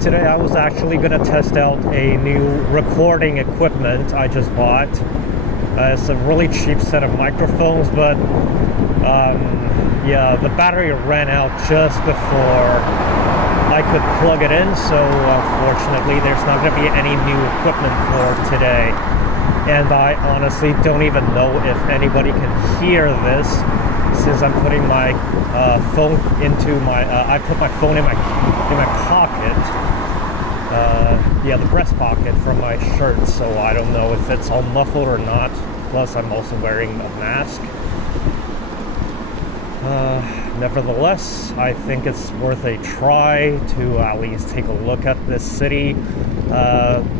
Today I was actually going to test out a new recording equipment I just bought. It's a really cheap set of microphones, but yeah, the battery ran out just before I could plug it in, so unfortunately there's not going to be any new equipment for today. And I honestly don't even know if anybody can hear this, since I'm putting my phone into my I put my phone in my pocket, yeah, the breast pocket from my shirt, so I don't know if it's all muffled or not. Plus I'm also wearing a mask. Nevertheless, I think it's worth a try to at least take a look at this city.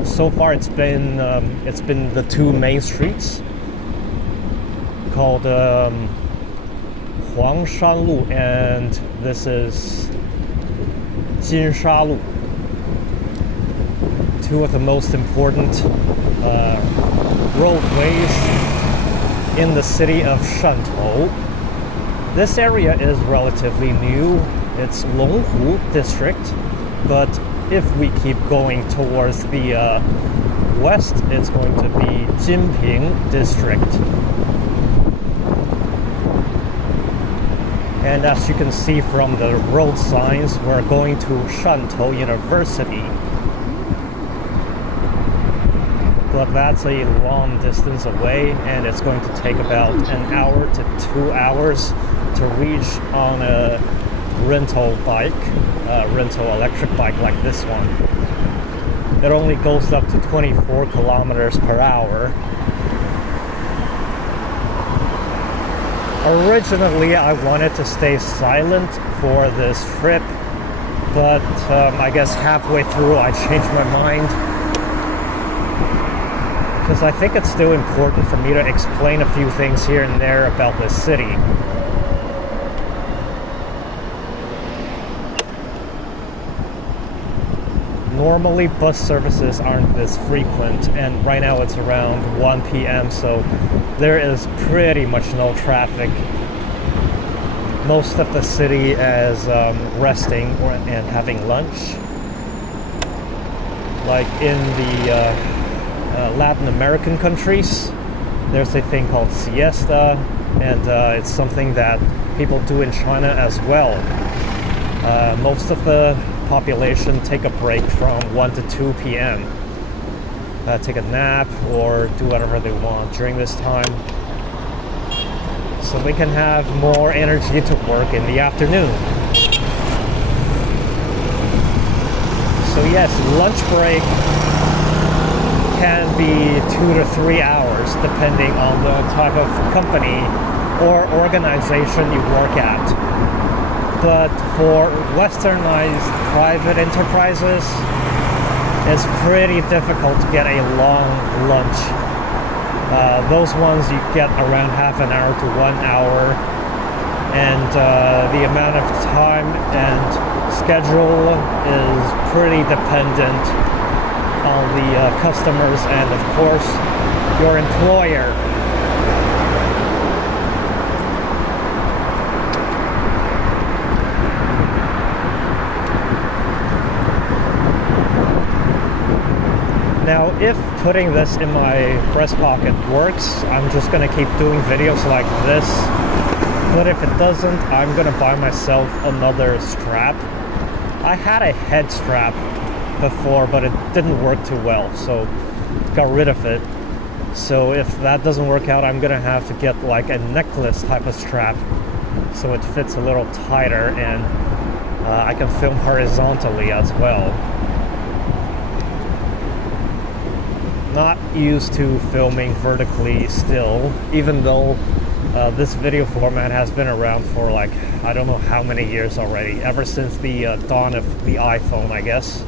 So far it's been the two main streets called Huangshanlu, and this is Jinshalu. Two of the most important roadways in the city of Shantou. This area is relatively new. It's Longhu district, but if we keep going towards the west, it's going to be Jinping district. And as you can see from the road signs, we're going to Shantou University. But that's a long distance away, and it's going to take about an hour to 2 hours to reach on a rental electric bike like this one. It only goes up to 24 kilometers per hour. Originally, I wanted to stay silent for this trip, but I guess halfway through I changed my mind, because I think it's still important for me to explain a few things here and there about this city. Normally bus services aren't this frequent, and right now it's around 1 p.m. so there is pretty much no traffic. Most of the city is resting and having lunch. Like in the Latin American countries, there's a thing called siesta, and it's something that people do in China as well. Most of the population take a break from 1 to 2 p.m. Take a nap or do whatever they want during this time, so they can have more energy to work in the afternoon. So yes, lunch break can be 2 to 3 hours depending on the type of company or organization you work at. But for westernized private enterprises, it's pretty difficult to get a long lunch. Those ones you get around half an hour to 1 hour, and the amount of time and schedule is pretty dependent on the customers and, of course, your employer. Now, if putting this in my breast pocket works, I'm just gonna keep doing videos like this. But if it doesn't, I'm gonna buy myself another strap. I had a head strap before, but it didn't work too well, so got rid of it. So if that doesn't work out, I'm gonna have to get like a necklace type of strap so it fits a little tighter, and I can film horizontally as well. Not used to filming vertically still, even though this video format has been around for like, I don't know how many years already, ever since the dawn of the iPhone, I guess.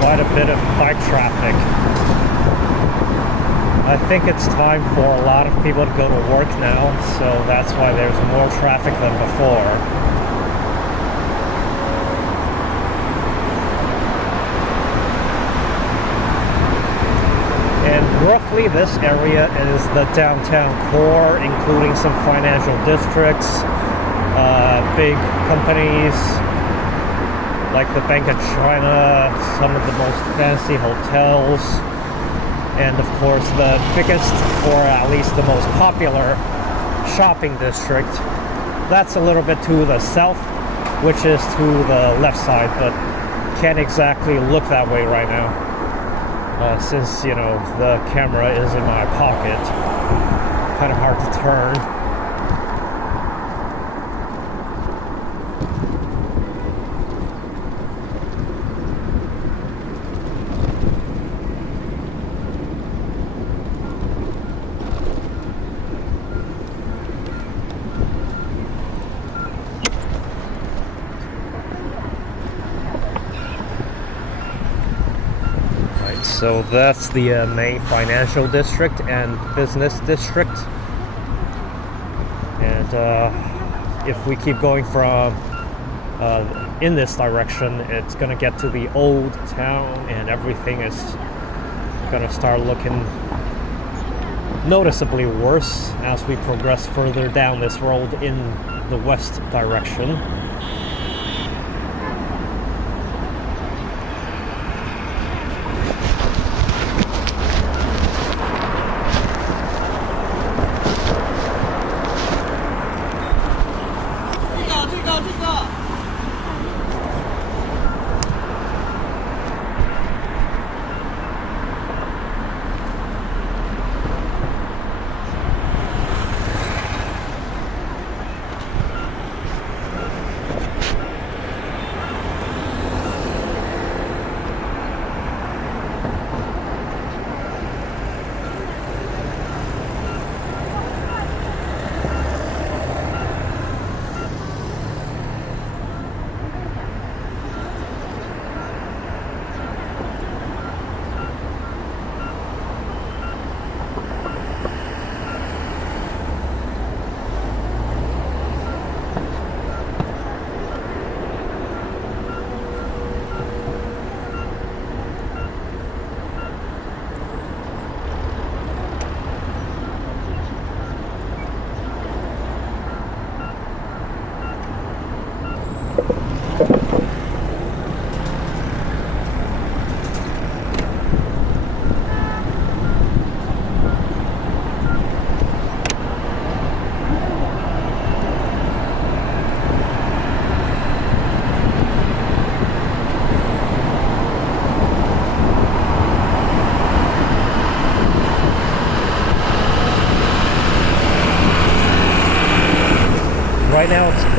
Quite a bit of bike traffic. I think it's time for a lot of people to go to work now, so that's why there's more traffic than before. And roughly this area is the downtown core, including some financial districts, big companies like the Bank of China, some of the most fancy hotels, and of course the biggest, or at least the most popular, shopping district. That's a little bit to the south, which is to the left side, but can't exactly look that way right now, since, you know, the camera is in my pocket. Kind of hard to turn. So that's the main financial district and business district. And if we keep going from in this direction, it's gonna get to the old town, and everything is gonna start looking noticeably worse as we progress further down this road in the west direction.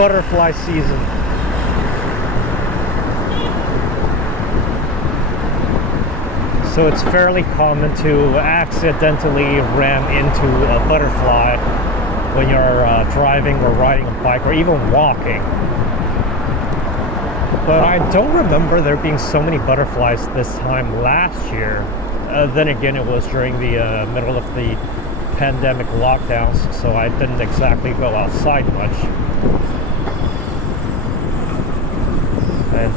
butterfly season. So it's fairly common to accidentally ram into a butterfly when you're driving or riding a bike or even walking. But I don't remember there being so many butterflies this time last year. Then again, it was during the middle of the pandemic lockdowns, so I didn't exactly go outside much. And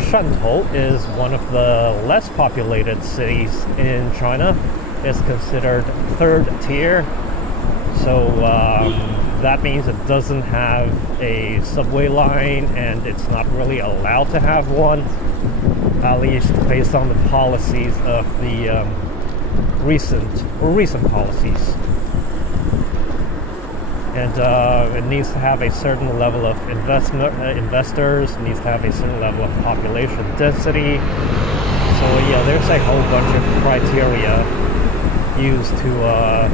Shantou is one of the less populated cities in China. It's considered third tier, so that means it doesn't have a subway line and it's not really allowed to have one, at least based on the policies of the recent policies. And it needs to have a certain level of investors, it needs to have a certain level of population density. So yeah, there's a whole bunch of criteria used to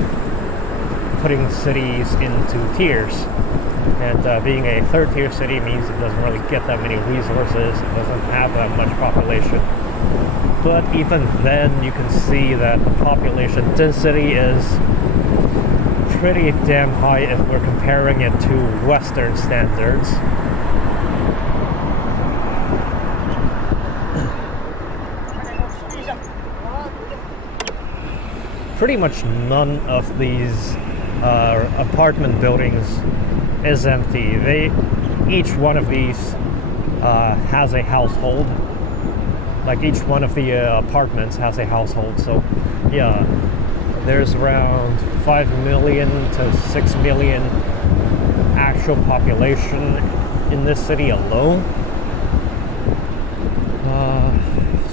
putting cities into tiers. And being a third tier city means it doesn't really get that many resources, it doesn't have that much population. But even then, you can see that the population density is pretty damn high if we're comparing it to Western standards. Pretty much none of these apartment buildings is empty. Each one of these has a household. Like each one of the apartments has a household. So yeah, there's around 5 million to 6 million actual population in this city alone.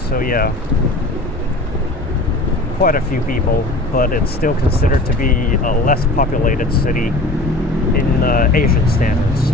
So yeah, quite a few people, but it's still considered to be a less populated city in Asian standards.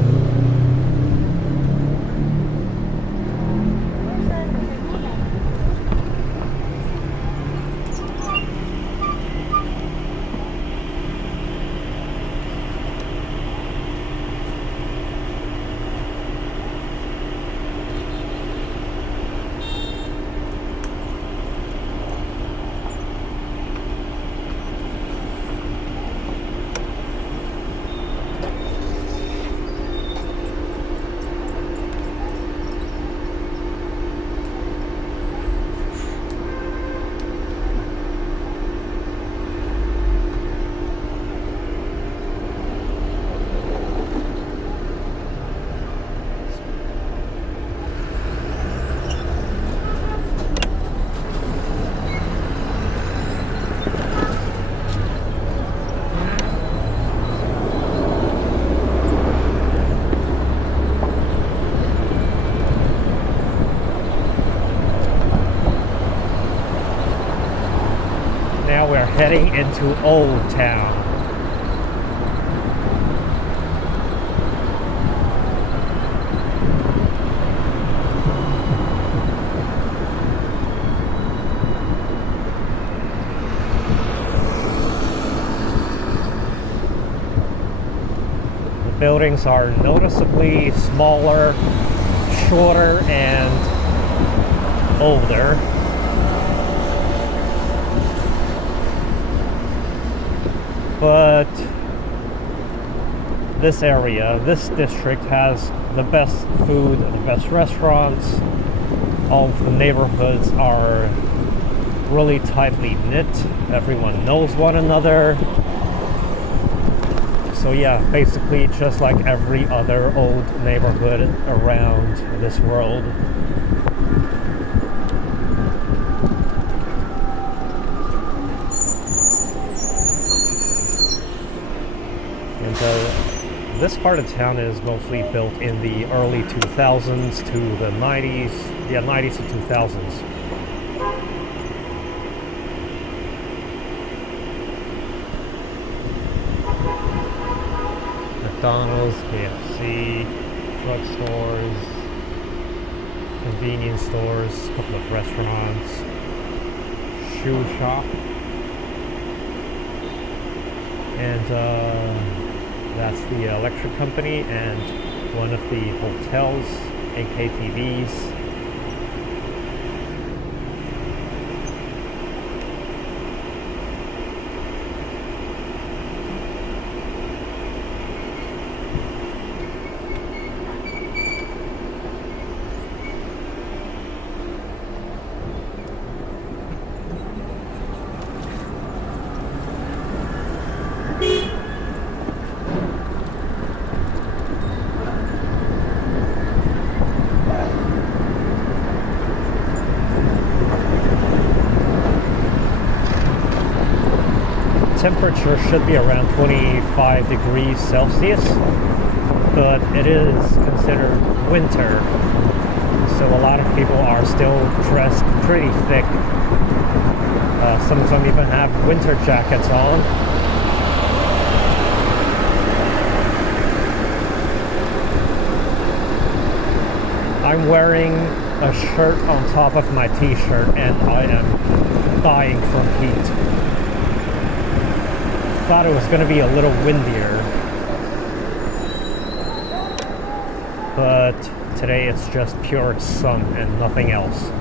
Now we're heading into Old Town. The buildings are noticeably smaller, shorter, and older. But this area, this district has the best food, the best restaurants. All of the neighborhoods are really tightly knit. Everyone knows one another. So yeah, basically just like every other old neighborhood around this world. And this part of town is mostly built in the early 2000s to the 90s. Yeah, 90s to 2000s. McDonald's, KFC, drugstores, convenience stores, a couple of restaurants, shoe shop, and that's the electric company, and one of the hotels, AKTVs. Temperature should be around 25 degrees Celsius, but it is considered winter, so a lot of people are still dressed pretty thick. Some of them even have winter jackets on. I'm wearing a shirt on top of my t-shirt and I am dying from heat. Thought it was going to be a little windier, but today it's just pure sun and nothing else.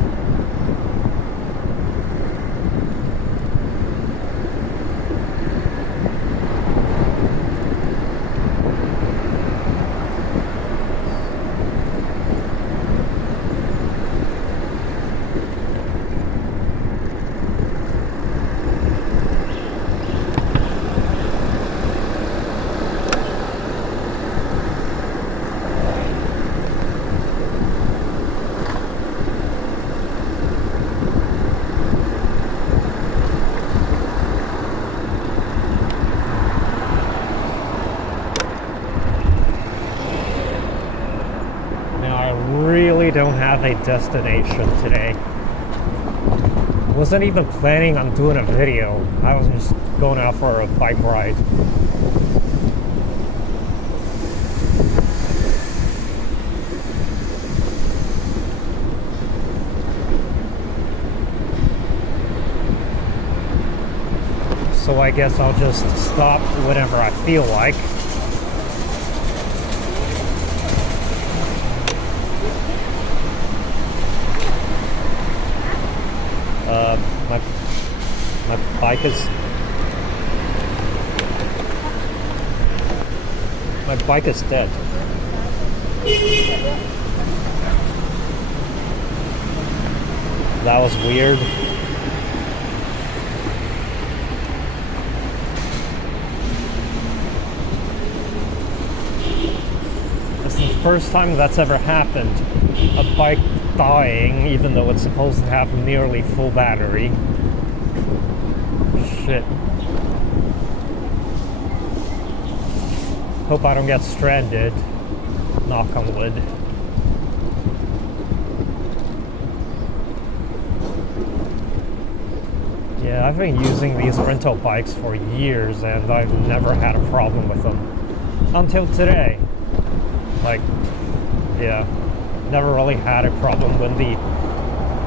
Don't have a destination today. Wasn't even planning on doing a video. I was just going out for a bike ride. So I guess I'll just stop whenever I feel like. My bike is dead. That was weird. It's the first time that's ever happened. A bike dying even though it's supposed to have nearly full battery. Shit. Hope I don't get stranded. Knock on wood. Yeah, I've been using these rental bikes for years and I've never had a problem with them. Until today. Like, yeah, never really had a problem when the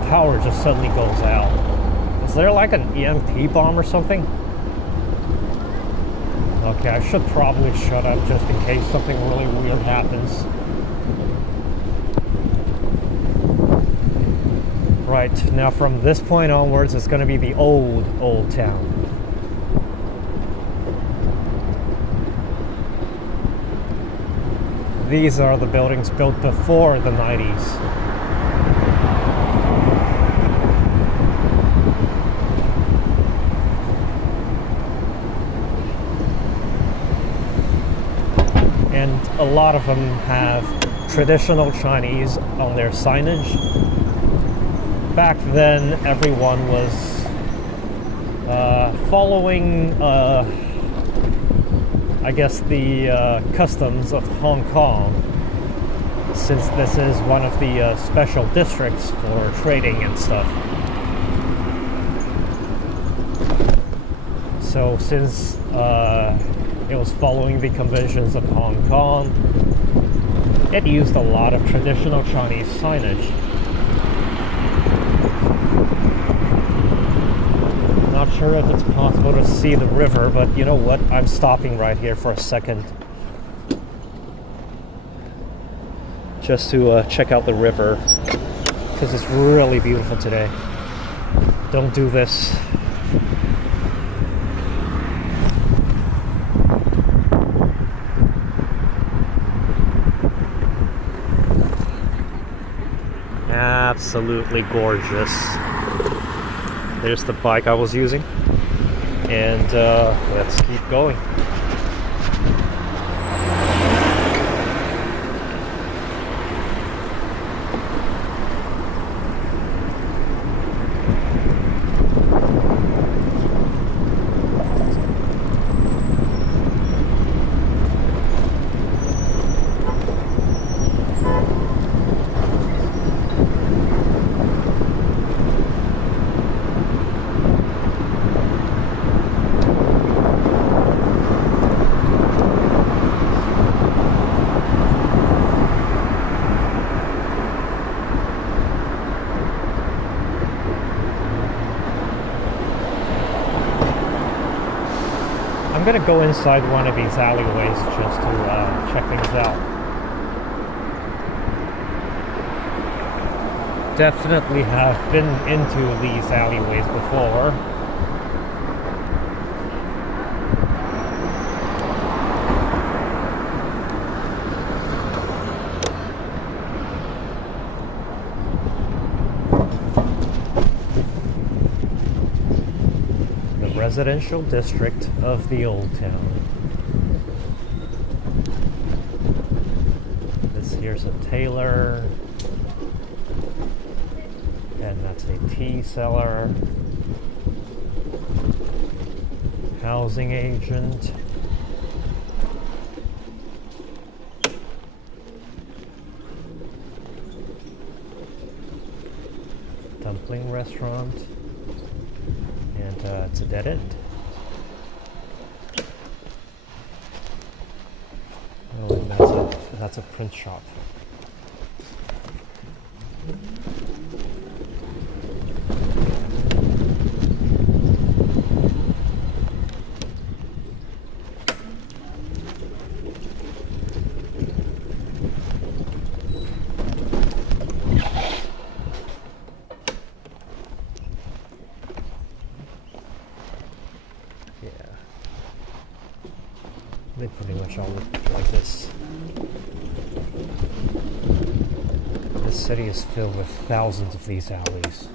power just suddenly goes out. Is there like an EMP bomb or something? Okay, I should probably shut up just in case something really weird happens. Right, now from this point onwards, it's going to be the old town. These are the buildings built before the 90s. And a lot of them have traditional Chinese on their signage. Back then, everyone was following, I guess, the customs of Hong Kong, since this is one of the special districts for trading and stuff. So since it was following the conventions of Hong Kong, it used a lot of traditional Chinese signage. Not sure if it's possible to see the river, but you know what? I'm stopping right here for a second. just to check out the river, because it's really beautiful today. Don't do this. Absolutely gorgeous. There's the bike I was using, and let's keep going. I'm gonna go inside one of these alleyways just to check things out. Definitely have been into these alleyways before. Residential district of the Old Town. This here's a tailor, and that's a tea seller, housing agent, dumpling restaurant. And it's a dead end. Oh, and that's a print shop. They pretty much all look like this. This city is filled with thousands of these alleys.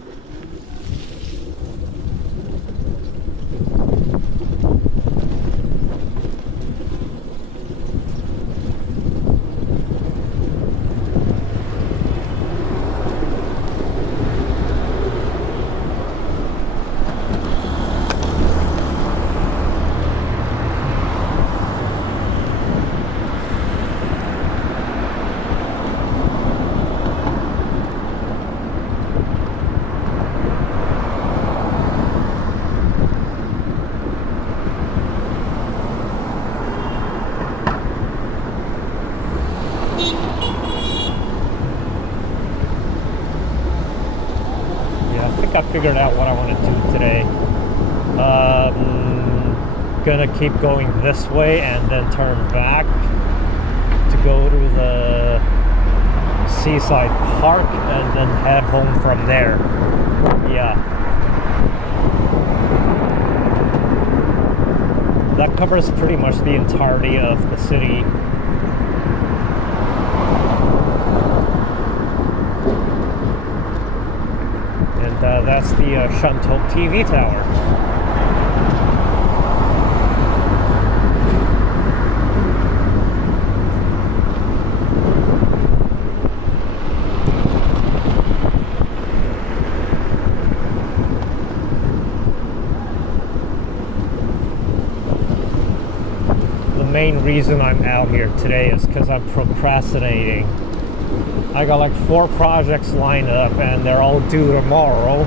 I figured out what I want to do today. Gonna keep going this way and then turn back to go to the seaside park and then head home from there. Yeah. That covers pretty much the entirety of the city. That's the Shantou TV tower. The main reason I'm out here today is because I'm procrastinating. I got like 4 projects lined up and they're all due tomorrow.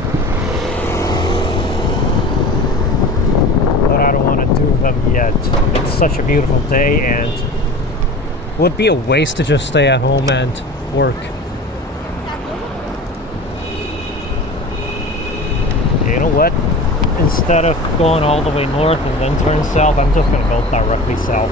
But I don't want to do them yet. It's such a beautiful day and it would be a waste to just stay at home and work. You know what? Instead of going all the way north and then turn south, I'm just going to go directly south.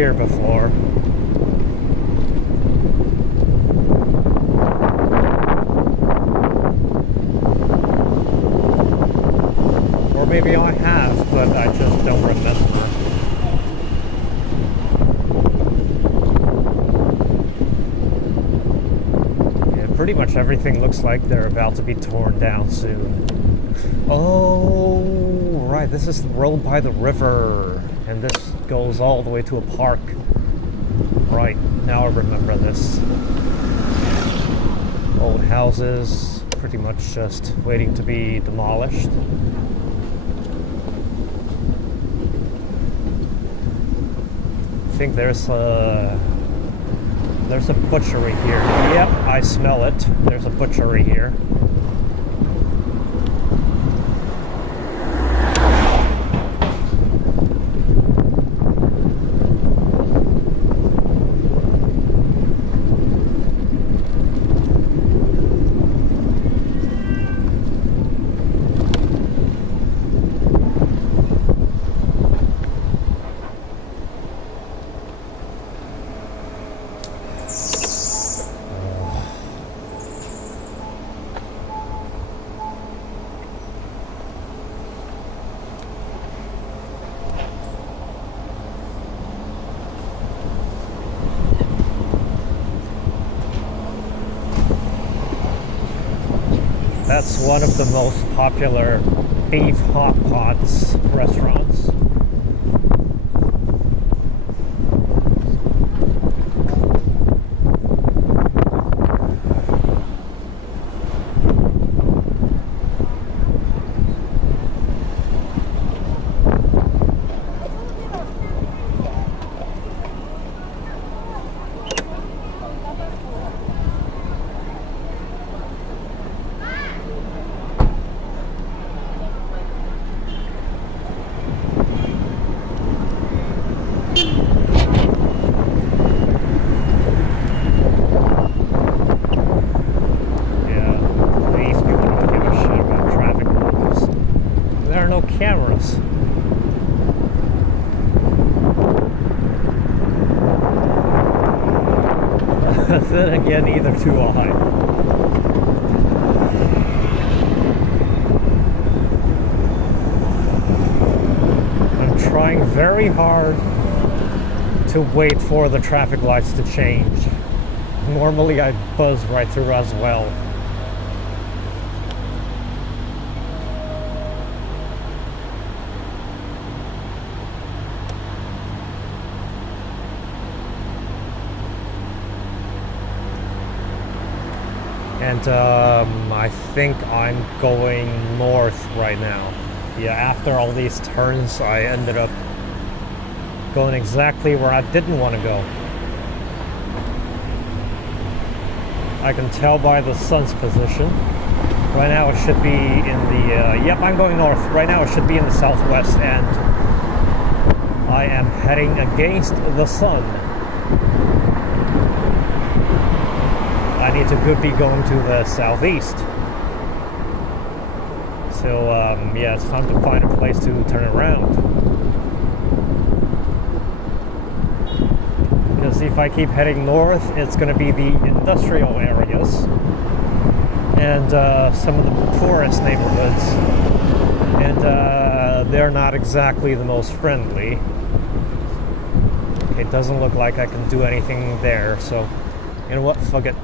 here before. Or maybe I have, but I just don't remember. Yeah, pretty much everything looks like they're about to be torn down soon. Oh, right, this is the road by the river, and this goes all the way to a park. Right, now I remember this. Old houses, pretty much just waiting to be demolished. I think there's a butchery here. Yep, I smell it. There's a butchery here. That's one of the most popular beef hot pots restaurants. Cameras. Then again, neither do I. I'm trying very hard to wait for the traffic lights to change. Normally I buzz right through as well. And I think I'm going north right now. Yeah, after all these turns, I ended up going exactly where I didn't want to go. I can tell by the sun's position. Right now it should be in the, yep, I'm going north. Right now it should be in the southwest, and I am heading against the sun. I need to be going to the southeast. So, yeah, it's time to find a place to turn around. Because if I keep heading north, it's going to be the industrial areas and some of the poorest neighborhoods. And they're not exactly the most friendly. Okay, it doesn't look like I can do anything there, so you know what, fuck it.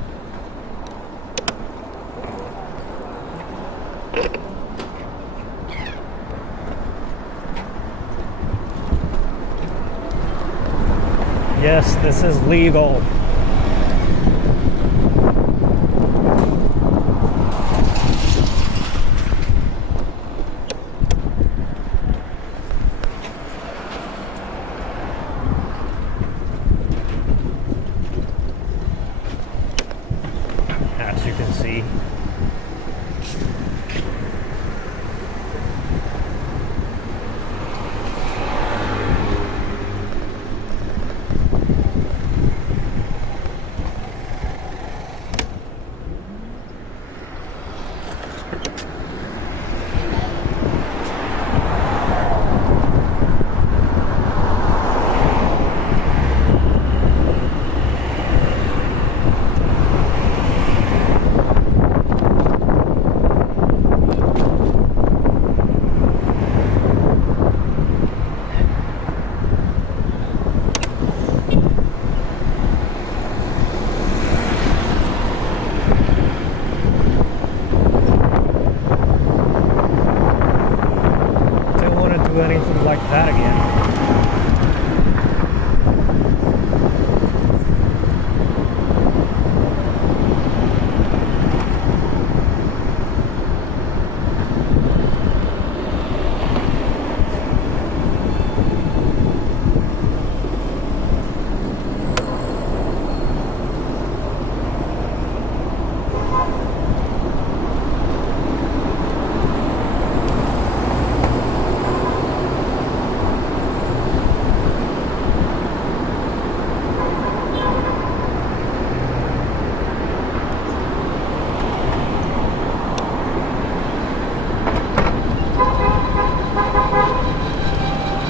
Yes, this is legal. As you can see.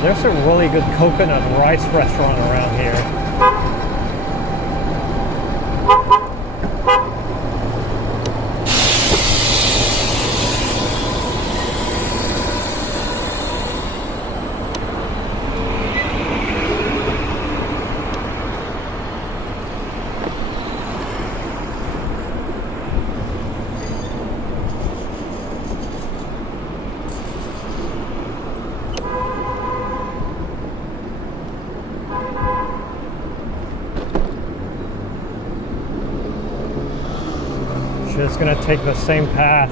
There's a really good coconut rice restaurant around here. Just gonna take the same path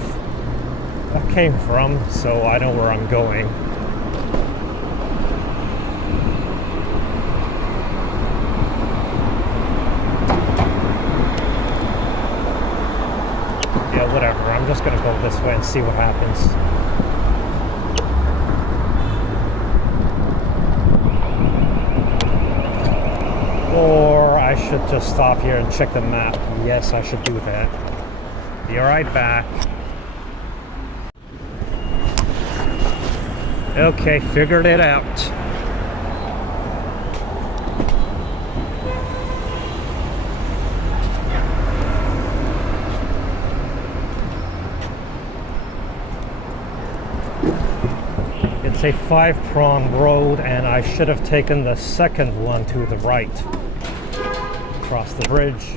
I came from, so I know where I'm going. Yeah, whatever. I'm just gonna go this way and see what happens. Or I should just stop here and check the map. Yes, I should do that. Be right back. Okay, figured it out. It's a 5-prong road, and I should have taken the second one to the right. Across the bridge.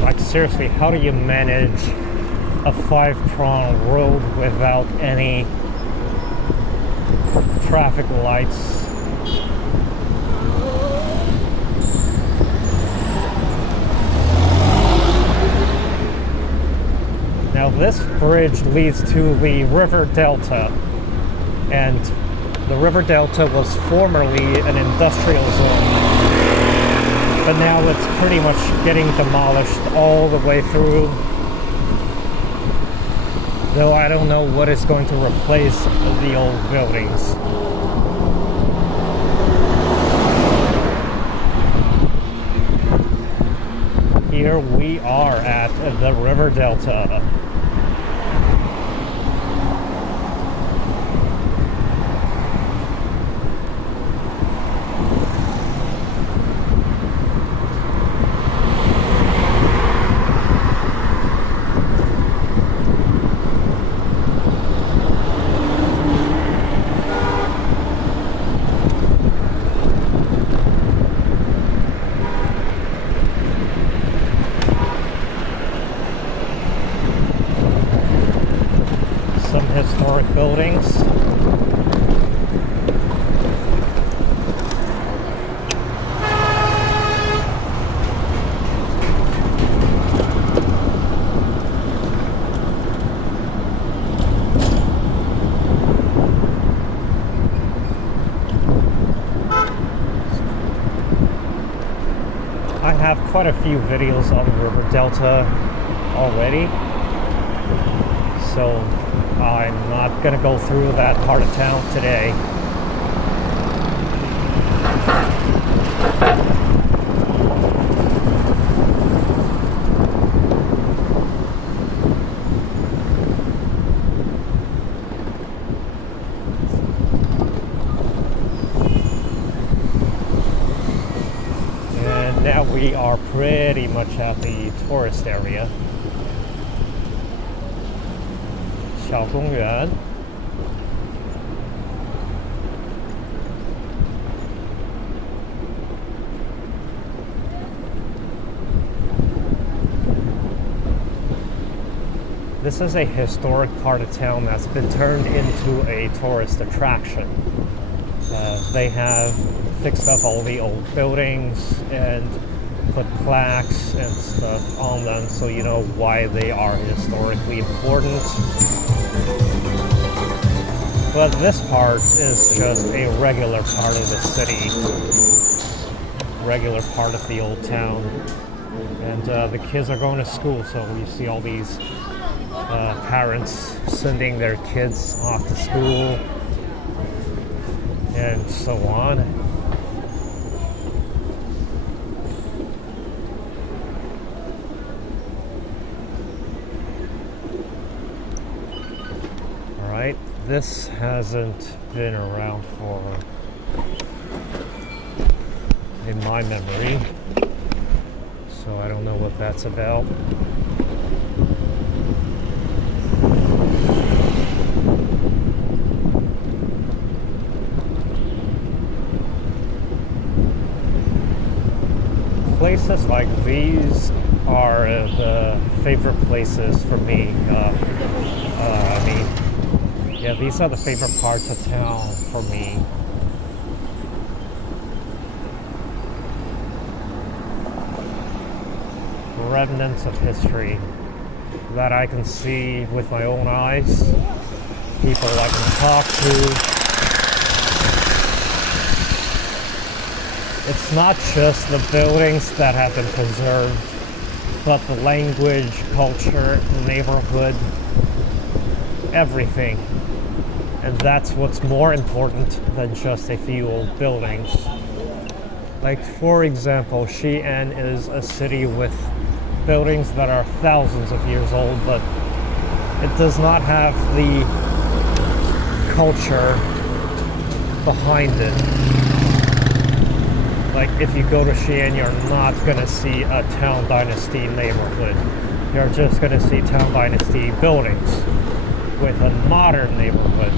Like, seriously, how do you manage a 5-prong road without any traffic lights? Now this bridge leads to the river delta, and the river delta was formerly an industrial zone. But now it's pretty much getting demolished all the way through. Though I don't know what is going to replace the old buildings. Here we are at the river delta. Some historic buildings. I have quite a few videos on the river delta already, so I'm not going to go through that part of town today. pretty much at the tourist area. 小公园. This is a historic part of town that's been turned into a tourist attraction. They have fixed up all the old buildings and put plaques and stuff on them so you know why they are historically important. But this part is just a regular part of the city, regular part of the old town. And the kids are going to school, so you see all these parents sending their kids off to school and so on. Alright, this hasn't been around for, in my memory, so I don't know what that's about. Places like these are the favorite places for me. Yeah, these are the favorite parts of town for me. Remnants of history that I can see with my own eyes. People I can talk to. It's not just the buildings that have been preserved, but the language, culture, neighborhood, everything. And that's what's more important than just a few old buildings. Like, for example, Xi'an is a city with buildings that are thousands of years old, but it does not have the culture behind it. Like, if you go to Xi'an, you're not going to see a Tang Dynasty neighborhood. You're just going to see Tang Dynasty buildings with a modern neighborhood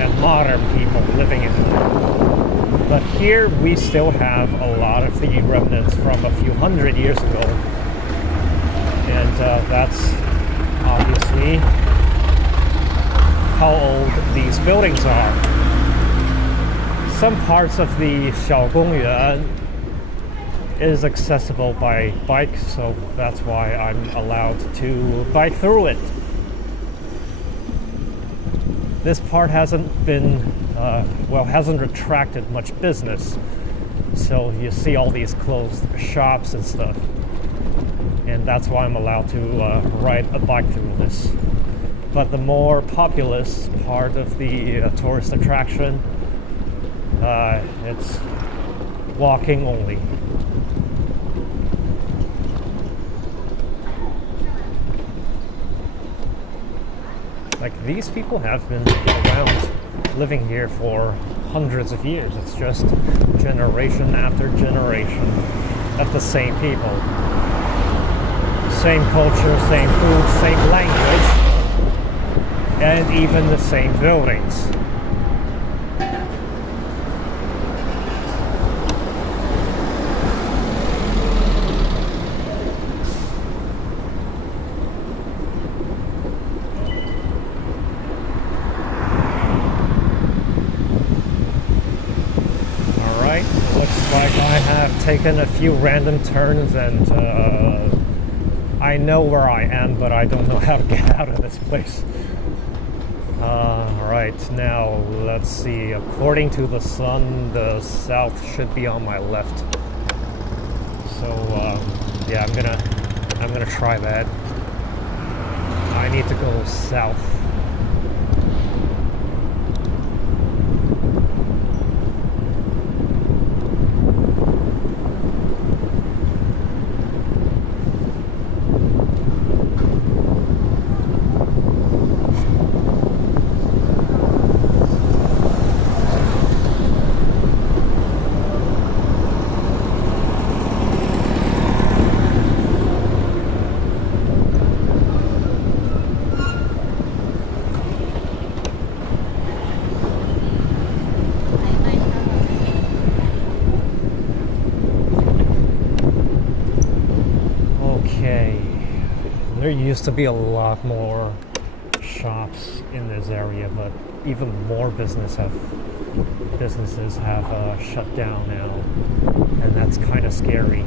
and modern people living in it. But here we still have a lot of the remnants from a few hundred years ago. And that's obviously how old these buildings are. Some parts of the Xiaogongyuan is accessible by bike, so that's why I'm allowed to bike through it. This part hasn't been, hasn't attracted much business, so you see all these closed shops and stuff, and that's why I'm allowed to ride a bike through this. But the more populous part of the tourist attraction, it's walking only. Like, these people have been around living here for hundreds of years. It's just generation after generation of the same people. Same culture, same food, same language, and even the same buildings. Looks like I have taken a few random turns and I know where I am, but I don't know how to get out of this place. Alright, now let's see. According to the sun, the south should be on my left. So yeah, I'm gonna try that. I need to go south. There used to be a lot more shops in this area, but even more businesses have shut down now, and that's kind of scary.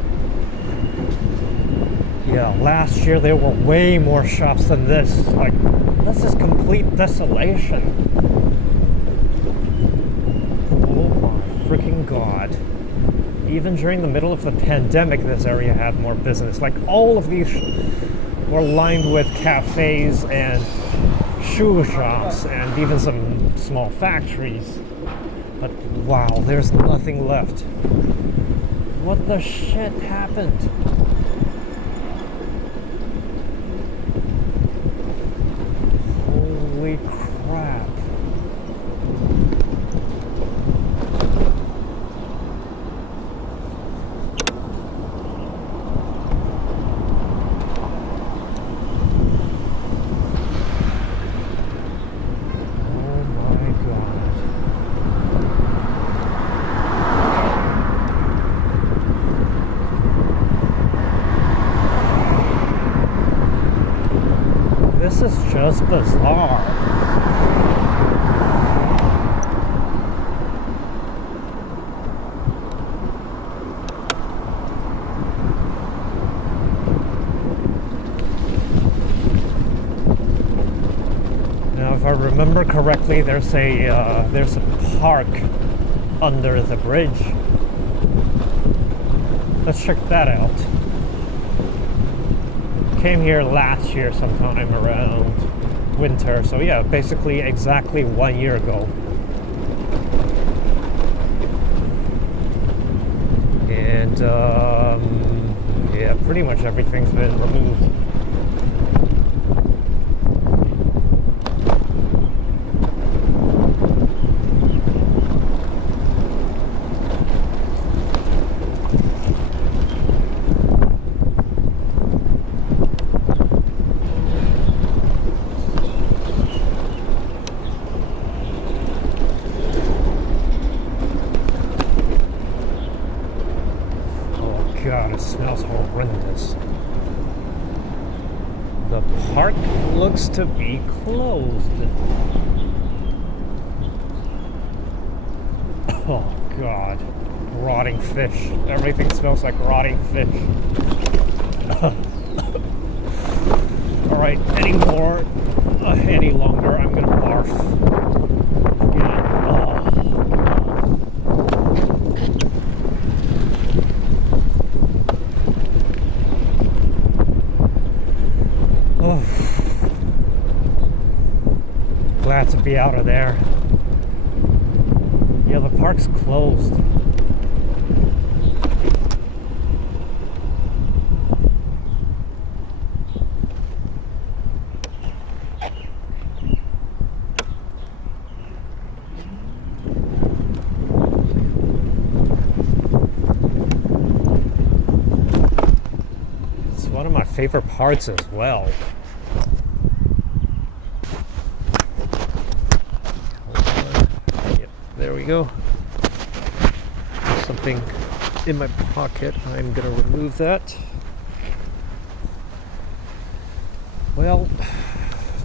Yeah, last year there were way more shops than this. Like, this is complete desolation. Oh my freaking god. Even during the middle of the pandemic, this area had more business. Like, all of these were lined with cafes and shoe shops and even some small factories. But wow, there's nothing left. What the shit happened? Holy crap. This is just bizarre. Now, if I remember correctly, there's a park under the bridge. Let's check that out. Came here last year sometime around winter, so yeah, basically exactly 1 year ago. And yeah, pretty much everything's been removed. God, it smells horrendous. The park looks to be closed. Oh God, rotting fish. Everything smells like rotting fish. Alright, any longer, I'm gonna barf. Glad to be out of there. Yeah, the park's closed. It's one of my favorite parts as well. There we go. There's something in my pocket. I'm gonna remove that. Well,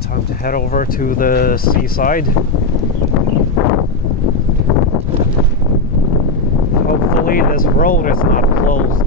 time to head over to the seaside. Hopefully this road is not closed.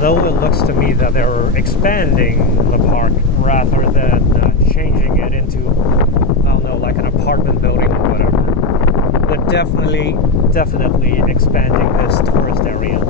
Though it looks to me that they're expanding the park rather than changing it into, I don't know, like an apartment building or whatever. They're definitely expanding this tourist area.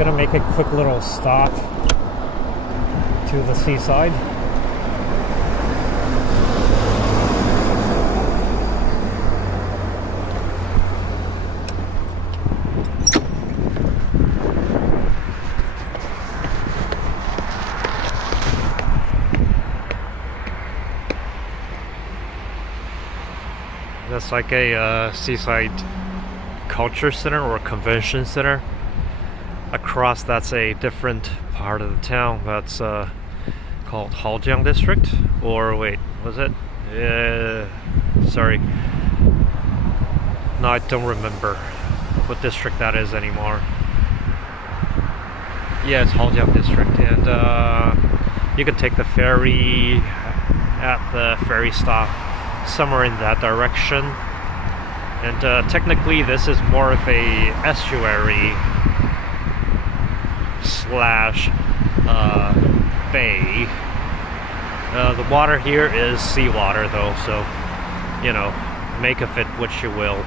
gonna make a quick little stop to the seaside. That's like a seaside culture center or convention center. Across, that's a different part of the town. That's called Haojiang district, or wait, was it? Sorry, no, I don't remember what district that is anymore. Yeah, it's Haojiang district, and you can take the ferry at the ferry stop somewhere in that direction. And technically this is more of a estuary slash bay. The water here is seawater though, so you know, make of it what you will.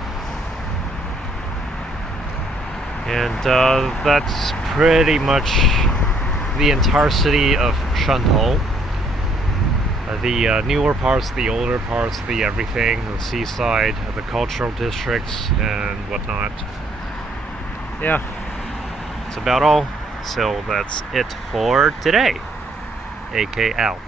And that's pretty much the entire city of Shantou. The newer parts, the older parts, the everything, the seaside, the cultural districts, and whatnot. Yeah, that's about all. So that's it for today. AK out.